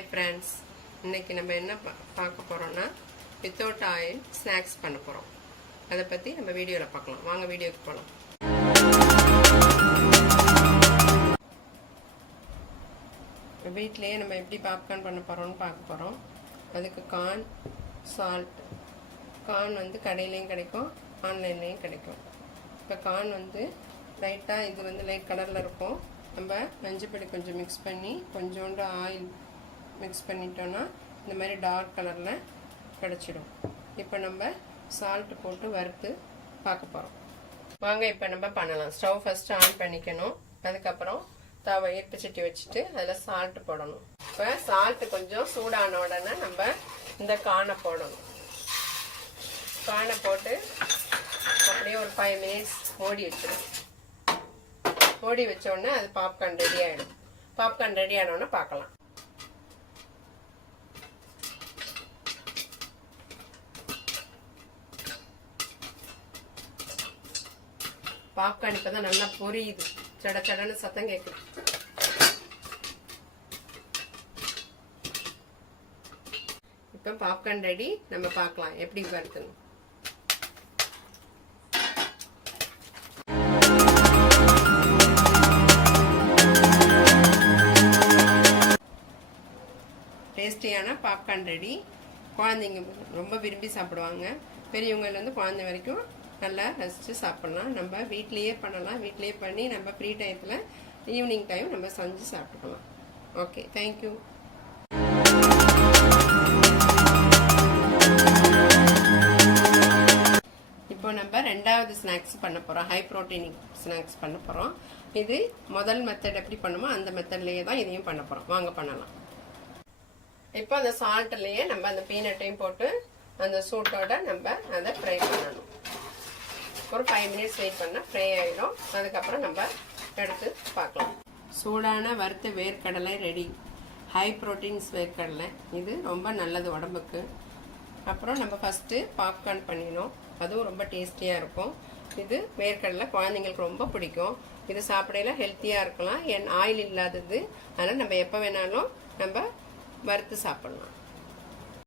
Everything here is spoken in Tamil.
ஹாய் ஃப்ரெண்ட்ஸ், இன்றைக்கி நம்ம என்ன பார்க்க போகிறோன்னா வித்தவுட் ஆயில் ஸ்நாக்ஸ் பண்ண போகிறோம். அதை பற்றி நம்ம வீடியோவில் பார்க்கலாம். வாங்க வீடியோக்கு போகலாம். வீட்டிலேயே நம்ம எப்படி பாப்கார்ன் பண்ண போகிறோம்னு பார்க்க போகிறோம். அதுக்கு கார்ன், சால்ட். கார்ன் வந்து கடையிலையும் கிடைக்கும், ஆன்லைன்லேயும் கிடைக்கும். இப்போ கார்ன் வந்து லைட்டாக இது வந்து லைட் கலரில் இருக்கும். நம்ம மஞ்சப்பொடி கொஞ்சம் மிக்ஸ் பண்ணி கொஞ்சோண்டு ஆயில் மிக்ஸ் பண்ணிட்டோன்னா இந்த மாதிரி டார்க் கலரில் கிடச்சிடும். இப்போ நம்ம சால்ட்டு போட்டு வறுத்து பார்க்க போகிறோம். வாங்க இப்போ நம்ம பண்ணலாம். ஸ்டவ் ஃபஸ்ட்டு ஆன் பண்ணிக்கணும். அதுக்கப்புறம் தவா சட்டி வச்சுட்டு அதில் சால்ட்டு போடணும். இப்போ சால்ட்டு கொஞ்சம் சூடான உடனே நம்ம இந்த கார்னை போடணும். கார்னை போட்டு அப்படியே ஒரு 5 மினிட்ஸ் மூடி வச்சிடும். மூடி வச்ச உடனே அது பாப்கார்ன் ரெடி ஆகிடும். பாப்கார்ன் ரெடி ஆனோடனே பார்க்கலாம். பாப்கார்ன் இப்போ தான் நல்லா பொரியுது. சட சடன்னு சத்தம் கேட்குது. இப்போ பாப்கார்ன் ரெடி. நம்ம பார்க்கலாம் எப்படி வருதுன்னு. டேஸ்டியான பாப்கார்ன் ரெடி. குழந்தைங்க ரொம்ப விரும்பி சாப்பிடுவாங்க. பெரியவங்கலேருந்து குழந்தை வரைக்கும் நல்லா ரசித்து சாப்பிட்லாம். நம்ம வீட்லேயே பண்ணலாம். வீட்லேயே பண்ணி நம்ம ஃப்ரீ டயத்தில் ஈவினிங் டைம் நம்ம செஞ்சு சாப்பிட்டுக்கலாம். Okay, thank you. இப்போ நம்ம ரெண்டாவது ஸ்நாக்ஸ் பண்ண போகிறோம். ஹை ப்ரோட்டீனிக் ஸ்நாக்ஸ் பண்ண போகிறோம். இது முதல் மெத்தட் எப்படி பண்ணுமோ அந்த மெத்தட்லேயே தான் இதையும் பண்ண போகிறோம். வாங்க பண்ணலாம். இப்போ அந்த சால்ட்லேயே நம்ம அந்த பீனட்டையும் போட்டு அந்த சூட்டோட நம்ம அதை ஃப்ரை பண்ணணும். ஒரு 5 மினிட்ஸ் வெயிட் பண்ணால் ஃப்ரை ஆகிடும். அதுக்கப்புறம் நம்ம எடுத்து பார்க்கலாம். சூடான வறுத்த வேர்க்கடலை ரெடி. ஹை ப்ரோட்டீன்ஸ் வேர்க்கடலை. இது ரொம்ப நல்லது உடம்புக்கு. அப்புறம் நம்ம ஃபஸ்ட்டு பாப்கார்ன் பண்ணினோம். அதுவும் ரொம்ப டேஸ்டியாக இருக்கும். இது வேர்க்கடலை குழந்தைங்களுக்கு ரொம்ப பிடிக்கும். இது சாப்பிடையில ஹெல்த்தியாக இருக்கலாம். ஆயில் இல்லாதது. அதனால் நம்ம எப்போ வேணாலும் நம்ம வறுத்து சாப்பிட்லாம்.